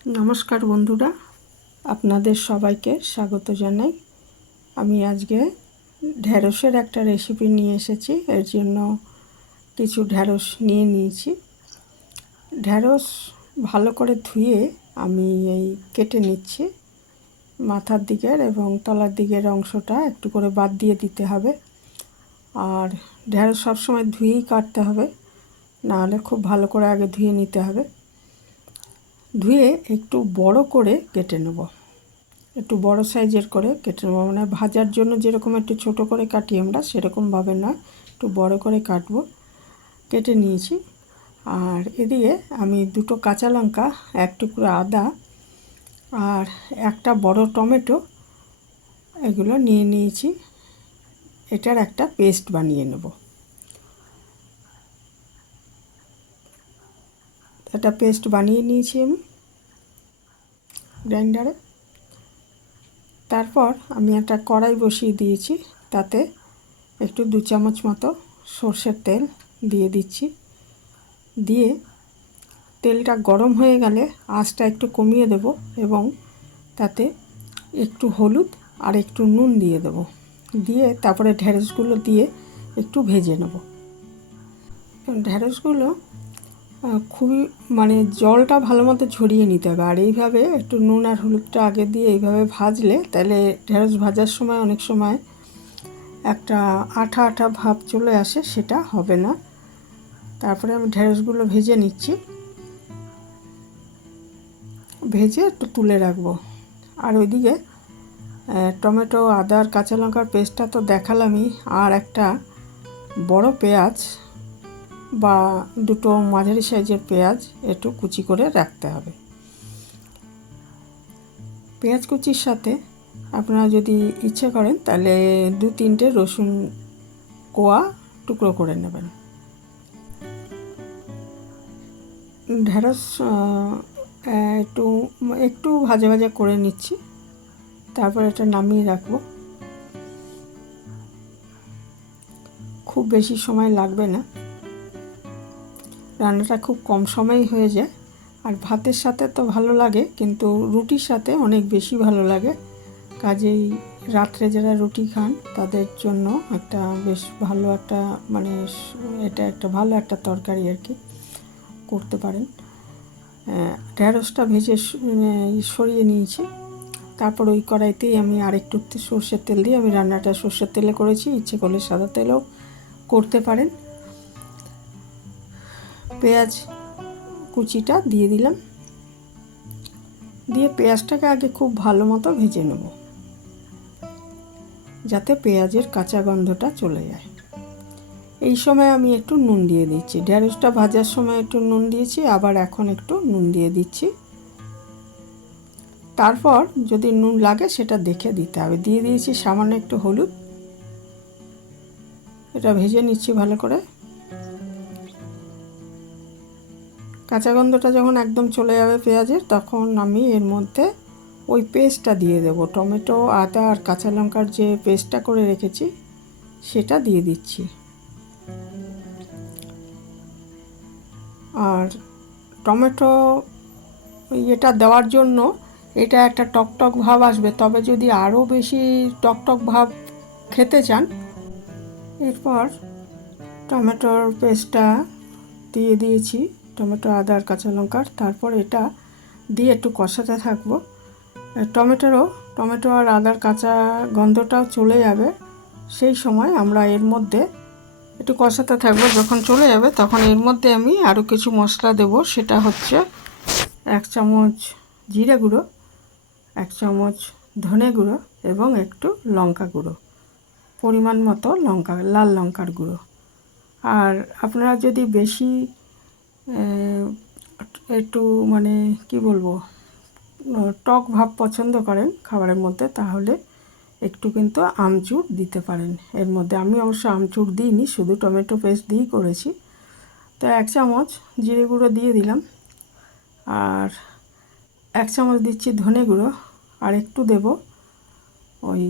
নমস্কার বন্ধুরা, আপনাদের সবাইকে স্বাগত জানাই। আমি আজকে ঢ্যাঁড়সের একটা রেসিপি নিয়ে এসেছি। এর জন্য কিছু ঢ্যাঁড়স নিয়ে নিয়েছি। ঢ্যাঁড়স ভালো করে ধুয়ে আমি কেটে নিচ্ছি। মাথার দিকের এবং তলার দিকের অংশটা একটু করে বাদ দিয়ে দিতে হবে। আর ঢ্যাঁড়স সবসময় ধুয়েই কাটতে হবে, নাহলে খুব ভালো করে আগে ধুয়ে নিতে হবে। ধুয়ে একটু বড় করে কেটে নেব, একটু বড় সাইজের করে কেটে নেব। মানে ভাজার জন্য যেরকম একটু ছোট করে কাটি আমরা, সেরকমভাবে না, একটু বড় করে কাটবো। কেটে নিয়েছি। আর এদিকে আমি দুটো কাঁচা লঙ্কা, এক টুকরো আদা আর একটা বড় টমেটো এগুলো নিয়ে নিয়েছি। এটার একটা পেস্ট বানিয়ে নেব। একটা পেস্ট বানিয়ে নিয়েছি আমি গ্রাইন্ডারে। তারপর আমি একটা কড়াই বসিয়ে দিয়েছি, তাতে একটু 2 চামচ মতো সর্ষের তেল দিয়ে দিচ্ছি। দিয়ে তেলটা গরম হয়ে গেলে আঁচটা একটু কমিয়ে দেব এবং তাতে একটু হলুদ আর একটু নুন দিয়ে দেব। দিয়ে তারপরে ঢ্যাঁড়সগুলো দিয়ে একটু ভেজে নেব। ঢ্যাঁড়সগুলো খুবই জলটা ভালো মতো ঝরিয়ে নিতে হবে। আর এইভাবে একটু নুন আর হলুদটা আগে দিয়ে এইভাবে ভাজলে, তাহলে ঢ্যাঁড়স ভাজার সময় অনেক সময় একটা আঠা আঠা ভাব চলে আসে, সেটা হবে না। তারপরে আমি ঢ্যাঁড়সগুলো ভেজে নিচ্ছি। ভেজে একটু তুলে রাখবো। আর ওইদিকে টমেটো, আদা আর কাঁচা লঙ্কার পেস্টটা তো দেখালামই। আর একটা বড় পেঁয়াজ বা দুটো মাঝারি সাইজের পেঁয়াজ একটু কুচি করে রাখতে হবে। পেঁয়াজ কুচির সাথে আপনারা যদি ইচ্ছে করেন তাহলে 2-3টে রসুন কোয়া টুকরো করে নেবেন। ঢ্যাঁড়স একটু একটু ভাজা ভাজা করে নিচ্ছি। তারপর এটা নামিয়ে রাখবো। খুব বেশি সময় লাগবে না, রান্নাটা খুব কম সময়েই হয়ে যায়। আর ভাতের সাথে তো ভালো লাগে, কিন্তু রুটির সাথে অনেক বেশি ভালো লাগে। কাজেই রাত্রে যারা রুটি খান তাদের জন্য একটা বেশ ভালো একটা এটা একটা ভালো একটা তরকারি আর কি, করতে পারেন। ঢ্যাঁড়সটা ভেজে সরিয়ে নিয়েছি। তারপর ওই কড়াইতেই আমি আরেকটু সর্ষের তেল দিয়ে, আমি রান্নাটা সর্ষের তেলে করেছি, ইচ্ছে করলে সাদা তেলেও করতে পারেন। পেঁয়াজ কুচিটা দিয়ে দিলাম। দিয়ে পেঁয়াজটাকে আগে খুব ভালো মতো ভেজে নেব, যাতে পেঁয়াজের কাঁচা গন্ধটা চলে যায়। এই সময় আমি একটু নুন দিয়ে দিচ্ছি। ঢ্যাঁড়সটা ভাজার সময় একটু নুন দিয়েছি, আবার এখন একটু নুন দিয়ে দিচ্ছি। তারপর যদি নুন লাগে সেটা দেখে দিতে হবে। দিয়ে দিয়েছি সামান্য একটু হলুদ। এটা ভেজে নিচ্ছি ভালো করে। কাঁচা গন্ধটা যখন একদম চলে যাবে পেঁয়াজের, তখন আমি এর মধ্যে ওই পেস্টটা দিয়ে দেব। টমেটো, আদা আর কাঁচা লঙ্কার যে পেস্টটা করে রেখেছি সেটা দিয়ে দিচ্ছি। আর টমেটো এটা দেওয়ার জন্য এটা একটা টকটক ভাব আসবে, তবে যদি আরও বেশি টকটক ভাব খেতে চান, এরপর টমেটোর পেস্টটা দিয়ে দিয়েছি, টমেটো, আদা আর কাঁচা লঙ্কার। তারপর এটা দিয়ে একটু কষাতে থাকবো। টমেটো আর আদার কাঁচা গন্ধটাও চলে যাবে। সেই সময় আমরা এর মধ্যে একটু কষাতে থাকবো। যখন চলে যাবে তখন এর মধ্যে আমি আরও কিছু মশলা দেব। সেটা হচ্ছে 1 চামচ জিরে গুঁড়ো, 1 চামচ ধনে গুঁড়ো এবং একটু লঙ্কা গুঁড়ো, পরিমাণ মতো লাল লঙ্কার গুঁড়ো। আর আপনারা যদি বেশি একটু কি বলবো, টক ভাব পছন্দ করেন খাবারের মধ্যে, তাহলে একটু কিন্তু আমচুর দিতে পারেন এর মধ্যে। আমি অবশ্য আমচুর দিইনি, শুধু টমেটো পেস্ট দিয়েই করেছি। তো 1 চামচ জিরে গুঁড়ো দিয়ে দিলাম। আর 1 চামচ দিচ্ছি ধনে গুঁড়ো। আর একটু দেব ওই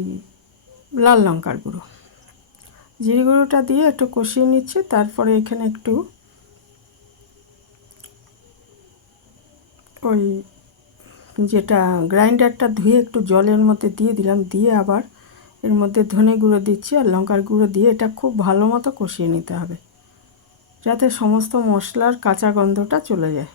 লাল লঙ্কার গুঁড়ো। জিরে গুঁড়োটা দিয়ে একটু কষিয়ে নিচ্ছি। তারপরে এখানে একটু ওই যেটা গ্রাইন্ডারটা ধুয়ে একটু জলের মধ্যে দিয়ে দিলাম, দিয়ে আবার এর মধ্যে ধনে গুঁড়ো দিচ্ছি আর লঙ্কার গুঁড়ো দিয়ে এটা খুব ভালো মতো কষিয়ে নিতে হবে, যাতে সমস্ত মশলার কাঁচা গন্ধটা চলে যায়।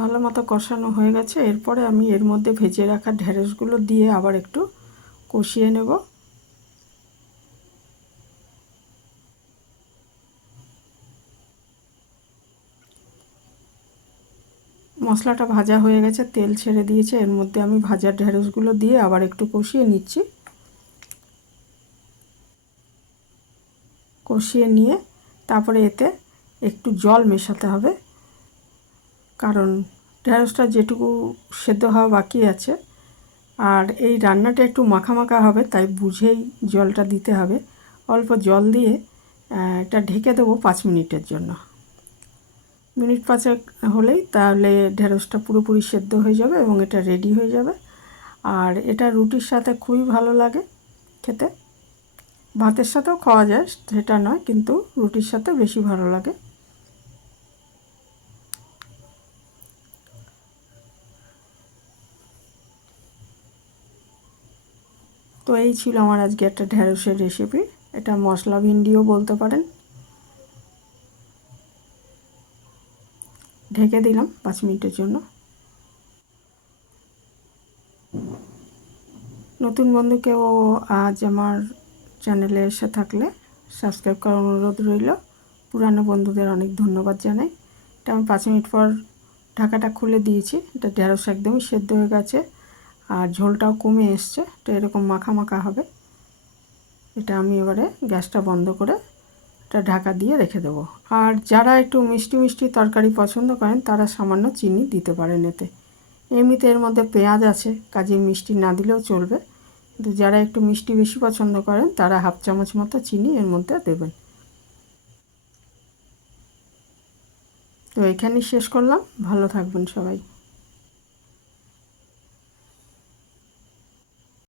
ভালো মতো কষানো হয়ে গেছে। এরপরে আমি এর মধ্যে ভেজে রাখা ঢেঁড়সগুলো দিয়ে আবার একটু কষিয়ে নেব। মশলাটা ভাজা হয়ে গেছে, তেল ছেড়ে দিয়েছে। এর মধ্যে আমি ভাজা ঢেঁড়সগুলো দিয়ে আবার একটু কষিয়ে নিচ্ছি। কষিয়ে নিয়ে তারপরে এতে একটু জল মেশাতে হবে, কারণ ঢেঁড়সটা যেটুকু সেদ্ধ হওয়া বাকি আছে আর এই রান্নাটা একটু মাখা মাখা হবে, তাই বুঝেই জলটা দিতে হবে। অল্প জল দিয়ে এটা ঢেকে দেবো 5 মিনিটের জন্য। মিনিট 5 হলেই তাহলে ঢেঁড়সটা পুরোপুরি সেদ্ধ হয়ে যাবে এবং এটা রেডি হয়ে যাবে। আর এটা রুটির সাথে খুবই ভালো লাগে খেতে। ভাতের সাথেও খাওয়া যায়, সেটা নয়, কিন্তু রুটির সাথে বেশি ভালো লাগে। তো এই ছিল আমার আজকে একটা ঢেঁড়সের রেসিপি। এটা মশলা ভিন্ডিও বলতে পারেন। ঢেকে দিলাম 5 মিনিটের জন্য। নতুন বন্ধুকেও আজ আমার চ্যানেলে এসে থাকলে সাবস্ক্রাইব করার অনুরোধ রইল। পুরানো বন্ধুদের অনেক ধন্যবাদ জানাই। এটা আমি 5 মিনিট পর ঢাকাটা খুলে দিয়েছি। এটা ঢেঁড়স একদমই সেদ্ধ হয়ে গেছে আর ঝোলটাও কমে এসছে। এটা এরকম মাখা মাখা হবে। এটা আমি এবারে গ্যাসটা বন্ধ করে এটা ঢাকা দিয়ে রেখে দেবো। আর যারা একটু মিষ্টি মিষ্টি তরকারি পছন্দ করেন তারা সামান্য চিনি দিতে পারেন এতে। এমনিতে এর মধ্যে পেঁয়াজ আছে, কাজে মিষ্টি না দিলেও চলবে, কিন্তু যারা একটু মিষ্টি বেশি পছন্দ করেন তারা হাফ চামচ মতো চিনি এর মধ্যে দেবেন। তো এখানেই শেষ করলাম। ভালো থাকবেন সবাই।